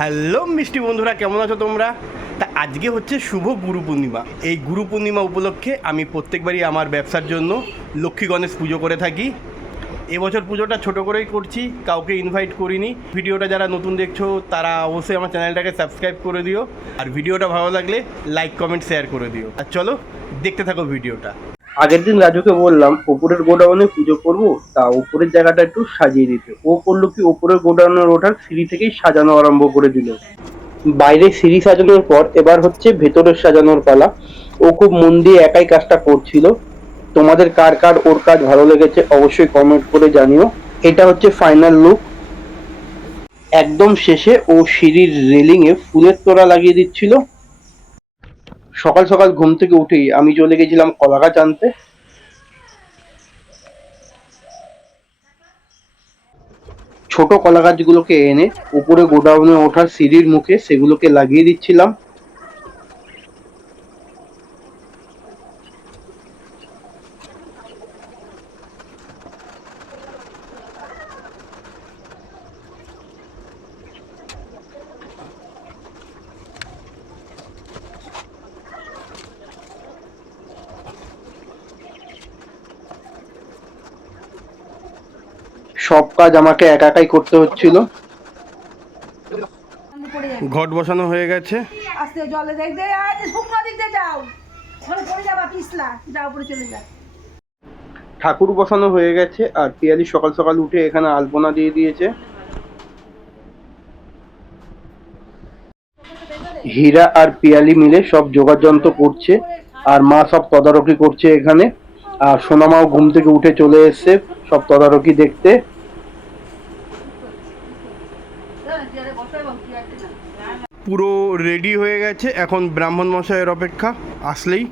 Hello মিষ্টি বন্ধুরা, কেমন আছো তোমরা? তা আজকে হচ্ছে শুভ গুরু পূর্ণিমা। এই গুরু পূর্ণিমা উপলক্ষে আমি প্রত্যেকবারই আমার ব্যবসার জন্য লক্ষ্মী গণেশ পুজো করে থাকি। এবছর পুজোটা ছোট করেই করছি, কাউকে ইনভাইট করিনি। ভিডিওটা যারা নতুন দেখছ, তারা অবশ্যই আমার চ্যানেলটাকে সাবস্ক্রাইব করে দিও। আর ভিডিওটা ভালো লাগলে লাইক কমেন্ট শেয়ার করে দিও। আর চলো, দেখতে থাকো ভিডিওটা। আগের দিন রাজুকে বললাম উপরের গোডাউনে পুজো করব, তা উপরের জায়গাটা একটু সাজিয়ে দিতে। ও করল কি উপরের গোডাউনের ওঠার সিঁড়ি থেকেই সাজানো আরম্ভ করে দিল। বাইরে সিঁড়ি সাজানোর পর এবার হচ্ছে ভেতরের সাজানোর পালা। ও খুব মন দিয়ে একাই কাজটা করছিল। তোমাদের কার কার ওর কাজ ভালো লেগেছে অবশ্যই কমেন্ট করে জানিও। এটা হচ্ছে ফাইনাল লুক একদম শেষে ও সিঁড়ির রেলিংয়ে ফুলের তোড়া লাগিয়ে দিচ্ছিল। সকাল সকাল ঘুম থেকে উঠেই আমি চলে গেছিলাম কলা গাছ আনতে। ছোট কলা গাছগুলোকে এনে উপরে গোডাউনে ওঠার সিঁড়ির মুখে সেগুলোকে লাগিয়ে দিচ্ছিলাম। সব কাজ আমাকে একা একাই করতে হচ্ছিল। ঘট বসানো হয়ে গেছে। আস্তে জলে দেখতে আজ শুকনো দিতে যাও। পড়ে যাবা পিছলা। যা উপরে চলে যা। ঠাকুর বসানো হয়ে গেছে আর পিয়ালি সকাল সকাল উঠে এখানে আলপনা দিয়ে দিয়েছে। হীরা আর পিয়ালি মিলে সব যোগাযন্ত্র করছে আর মা সব তদারকি করছে এখানে। আর সোনামাও ঘুম থেকে উঠে চলে এসছে সব তদারকি দেখতে। পুরো রেডি হয়ে গেছে। এখন ব্রাহ্মণ মশাইয়ের অপেক্ষা। আসলেই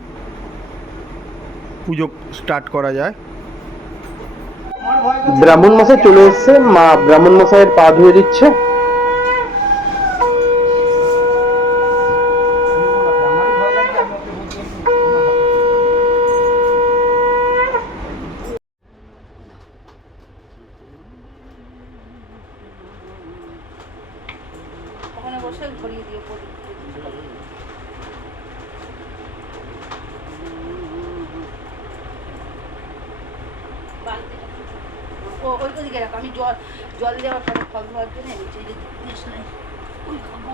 পুজো স্টার্ট করা যায়। ব্রাহ্মণ মশাই চলে এসছে। মা ব্রাহ্মণ মশাইয়ের পা ধুয়ে দিচ্ছে। ও ওই দিকে রাখো আমি জল জল দেওয়ার পরে ফল ধোয়ার জন্য নিচে যে জিনিস নাই। ওই খাব।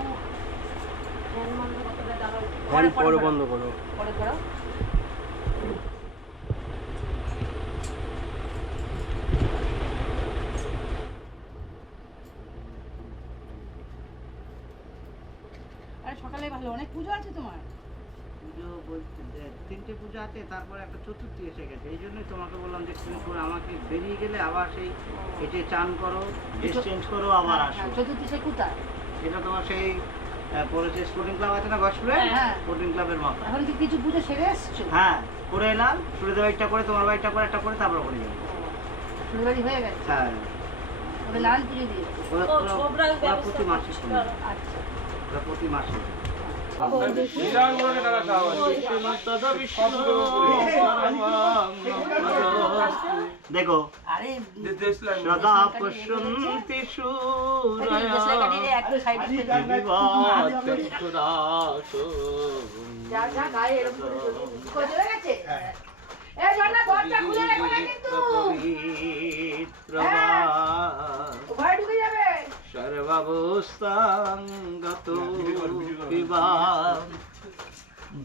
পরে পরে বন্ধ করো। পরে করো। ভালো অনেক পুজো আছে তোমার? পুজো বলতে তিনটে পুজো আছে তারপরে একটা চতুর্থী এসে গেছে। এই জন্যই তোমাকে বললাম যে তুমি করে আমাকে বেরিয়ে গেলে আবার সেই এটে চান করো ড্রেস চেঞ্জ করো আবার আসো। হ্যাঁ, চতুর্থী সে কোথায়? এটা তোমার সেই আহ, পরেছে স্পোর্টিং ক্লাব আছে না গসপুরে হ্যাঁ। স্পোর্টিং ক্লাবের মাথা এখন কি কিছু পুজো সেরে এসছো? হ্যাঁ করে এলাম সুরেদের বাইকটা করে তোমার বাইকটা করে একটা করে তারপর করে যাব। ফুলবাড়ি হয়ে গেছে? হ্যাঁ। ওদের লাল পুজো দিয়ে প্রতি মাসে আচ্ছা। প্রতি মাসে দেখো আরে সদা পশ্যন্তি একটু সাইড যা যা গায়ে এরকম করে চলছে। কোথায় চলে গেছে এ ঝর্ণা ঘরটা খুলে রাখো না কিন্তু ও ঘরে ঢুকে যাবে সর্বাবস্থাঙ্গত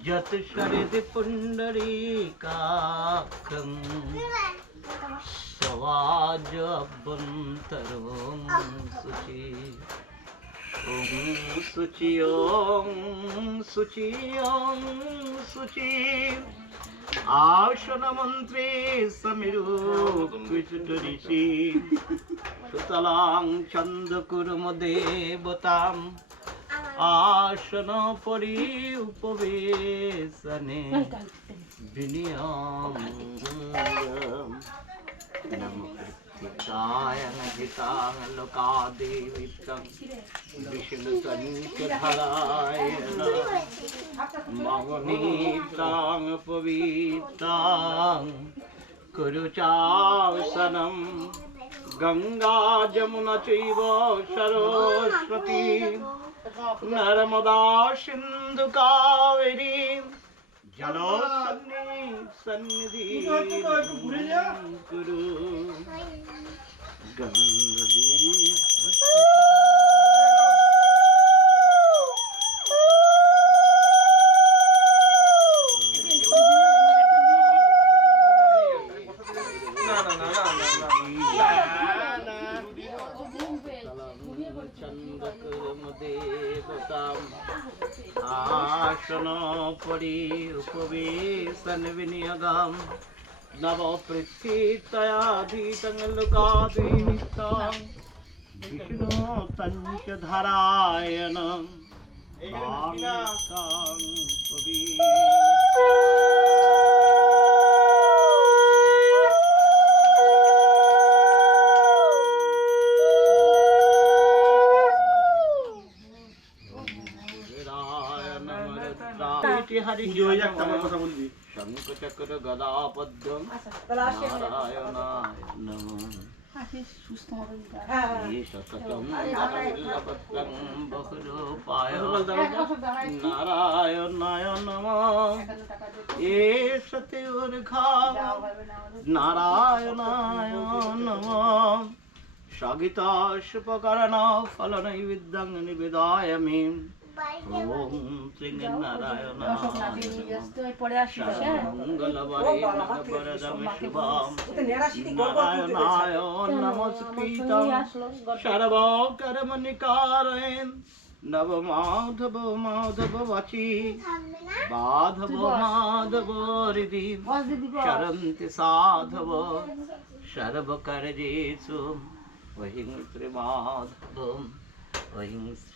যত শরদ পুণ্ডরীকাক্ষং সবাজ অভ্যন্তরং শুচি ওম শুচি ওম শুচি ওম শুচি আসন মন্ত্রে সমীরু ঋষি সুতলাং দেবতাম আসন পরি উপবেশনে বিনিয়ম নম কৃত্তিকায় নজিতাং লোকাদেবিতং বিষ্ণু তঞ্চধারায় মমনিতাং পবিতাং কুরু চাসনম গঙ্গা যমুনা চৈব সরস্বতী సన్నిధి గురు గంగీ চন্দ্রকর্ম দেবতাম আসন পরি উপবেশন বিনিয়োগাম নব পৃথিতয়াধীতং লোকাধীতাম বিষ্ণু তঞ্চ ধারায়ণ পবিত্র নারায়ণায় নমঃ। বহুরূপায় নারায়ণায় নমঃ। এ সতে উর্ঘা নারায়ণায় নমঃ। সগিতাশুপকরণ ফলনৈবিদ্যং নিবেদায়ামি। ওম শ্রী নারায়ণ মঙ্গলবারে নগরদম শুভাম নারায়ণায় নমস্কৃতম সর্বকর্ম নিকারেণ নব মাধব মাধব বাচি মাধব মাধব হৃদি শরন্তি সাধব সর্বকর্জেষু ওহিং শ্রী মাধব ওহিং শ্রী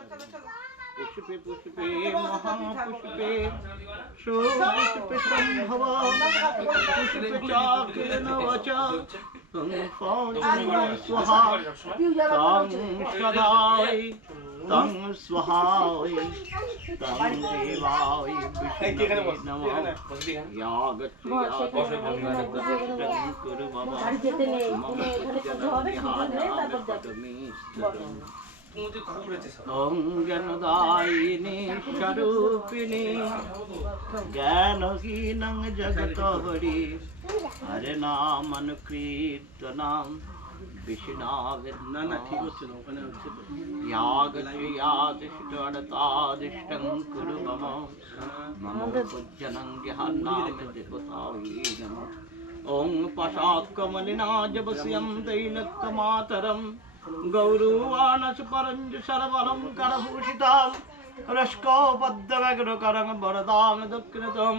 पुष्पे पुष्पे, महापुष्पे शोपुष्पे सम्भव पुष्पे चाकिरण वच स्वाहा, तं सदाय, तं स्वाहाय, तं देवाय, विष्णवे नमः। यागच्छ यागच्छ कुरु मम मम ॐ ज्ञानदायिनी स्वरूपिणी ज्ञानहीनं जगतहरि हरे नाम अनुकीर्तनां না না ঠিক विष्णाविर्न হচ্ছে না ওখানে হচ্ছে তো यागच्छयादिष्टतादिष्टं कुरु मम मम पूजनं जहान्नाम देवतायै नमः ॐ पशात्कमलिनाजवस्यं दैलक्कमातरं गौरवाणस परञ्ज शरवरं करभूषितां रश्कोपद्यव्यग्रकरं वरदां दक्षिणतं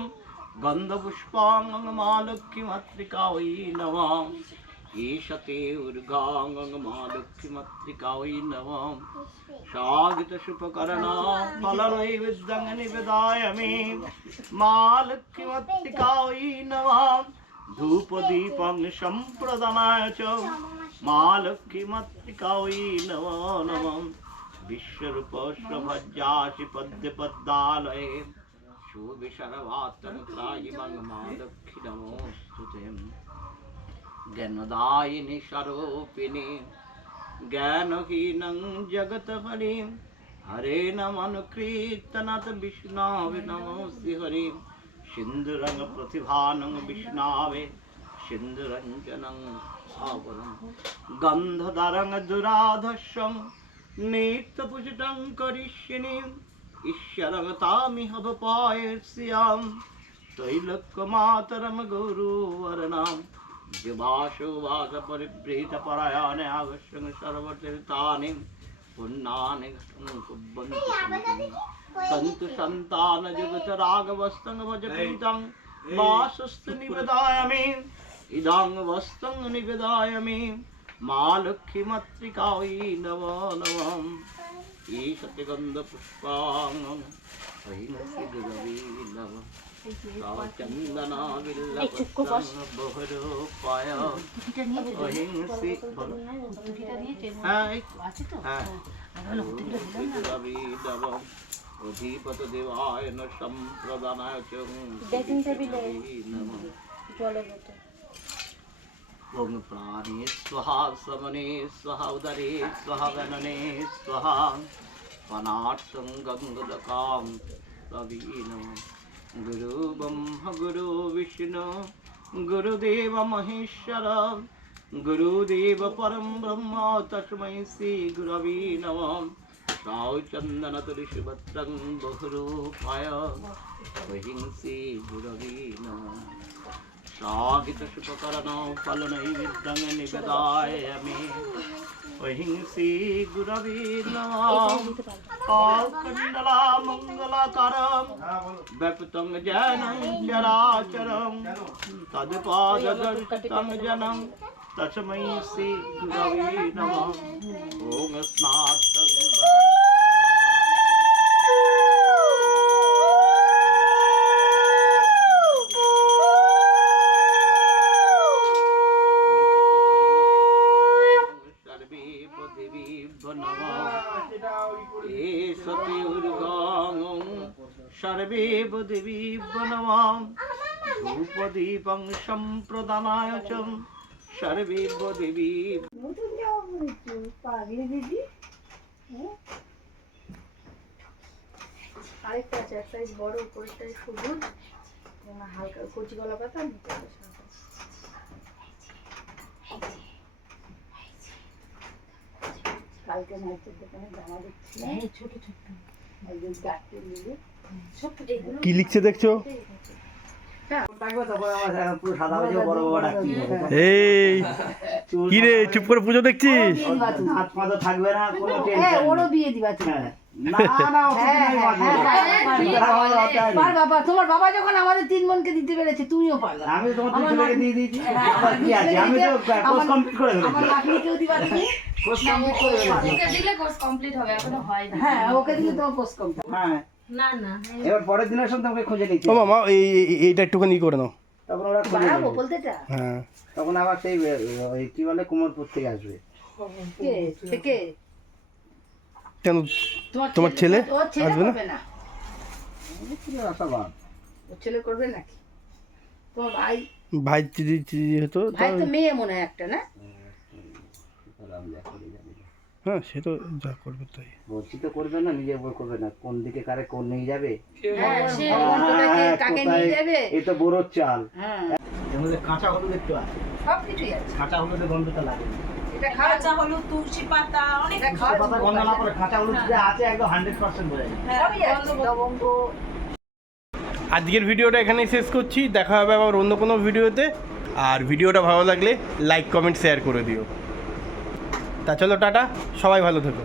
गन्धपुष्पाङ्गमालक्ष्मीमातृका वै नमः ईशते ऊर्गाङ्गमालक्ष्मीमातृका वै नमः शागितशुपकरणा फलनैवेद्यं निवेदायमि मा लक्ष्मीमत्तिका वै नमः धूपदीपं सम्प्रदनाय च মা লক্ষ্মী মাতৃকাই নম নম বিশ্বরূপশ্রভজ্জাসি পদ্মে পদ্মালয়ে সুবিশরভাতনুক্রায়ি মা লক্ষ্মী নমস্তুতে জ্ঞানদায়িনী স্বরূপিণী জ্ঞানহীনং জগত হরি হরে নমনুকীর্তনাথ বিষ্ণাবে নমস্তি হরি সিন্ধুরঙ্গ প্রতিভানং বিষ্ণাবে সিন্ধুরঞ্জনং সাবরং গন্ধদারং দুরাধস্যং নৃত্যপুষটং করিষ্যিনি ঈশ্বরং তামি হব পায়স্যাম তৈলক্যমাতরম গুরুবরণাম জীবাসো বাস পরিবৃত পরায়ণে আবশ্যং সর্বতীর্থানি পুণ্যানি কুব্বন্তি সন্তান জগত রাগবস্তং ভজ পীতং বাসস্তু নিবদায়ামি। পুষ্পাং গুরবী নম চন্দনা বিল্লপত্রং বহুরূপায় অহিংসি বলো হ্যাঁ এই- হ্যাঁ গুরবী অধিপত দেবায় সম্প্রদানায় চ ড্রেসিং ఓం ప్రాణే స్వహ సమనే స్వహ ఉదరే స్వహ గణనే స్వహ వనార్థం గంగులకాం ప్రవీణం గురు బ్రహ్మ గురు విష్ణు గురుదేవ మహేశ్వర గురుదేవ పరం బ్రహ్మ తస్మై శ్రీ గురవీ నమం రావుచందన తులసిభద్రం బహురూపాయ వహింసి గురవీ నమం गुरवे नमः सागितसुपकरण फलनैवेद्यं निवेदायामि अहिंसी गुरवे नमः कण्डला मङ्गलाकारं व्याप्तं जनं चराचरं तत्पाददर्शितं जनं तस्मै श्री गुरवे नमः ॐ स्नातं ধারবে বড় উপরটায় সবুজ হালকা কচি গলা পাতা নিচে কালকে দোকানে জামা দিচ্ছি ছোট ছোট। কি লিখছে দেখছ? থাকবে তখন আমার পুরো সাদা হয়ে যাবে, বড় বড় ডাকছি এই কি রে চুপ করে পুজো দেখছিস? থাকবে না কোনো হ্যাঁ ওরও বিয়ে দিবা তুমি। হ্যাঁ। না না অসুবিধা নেই মাঝে। পার বাবা তোমার বাবা যখন আমাদের তিন বোনকে দিতে পেরেছে তুমিও পারবে। আমি তোমার দিয়ে দিয়েছি। হ্যাঁ, আমার কি আছে আমি তো কমপ্লিট করে আমার দিবা তুমি। কোর্স কমপ্লিট করে ওকে দিলে কোর্স কমপ্লিট হবে এখনও হয়নি। হ্যাঁ ওকে দিলে হ্যাঁ। না না এবার পরের দিনের সঙ্গে তোমাকে খুঁজে নিচ্ছি ও মামা এই এই- এইটা একটুখানি করে নাও। তখন ওরা খুঁজে নেবে। বলতেটা? হ্যাঁ। তখন আবার সেই ওই কি বলে কোমরপুর থেকে আসবে। কে? থেকে কেন? তোমার ছেলে? আসবে না? ছেলে করবে নাকি? তোমার ভাই? ভাই হতো ভাই তো মেয়ে মনে হয় একটা না? আমি যা করি জানি হ্যাঁ সে তো যা করবে তাই। বলছি তো করবে না নিজে বই করবে না। কোন দিকে কারে কোন নিয়ে যাবে? হ্যাঁ কাকে নিয়ে যাবে? এই তো বড়োর চাল। হ্যাঁ। এর মধ্যে কাঁচা হলুদ একটু আছে। সব কিছুই আছে। কাঁচা হলুদের গন্ধটা লাগে। এটা কাঁচা হলুদ তুলসী পাতা অনেক এটা খাওয়া পাতা গন্ধ না করে কাঁচা হলুদ যে আছে একদম হান্ড্রেড পার্সেন্ট বোঝা যায়। সবই আছে। লবঙ্গ আজকের ভিডিওটা এখানেই শেষ করছি। দেখা হবে আবার অন্য কোনো ভিডিওতে। আর ভিডিওটা ভালো লাগলে লাইক কমেন্ট শেয়ার করে দিও। তা চলো টাটা সবাই ভালো থেকো।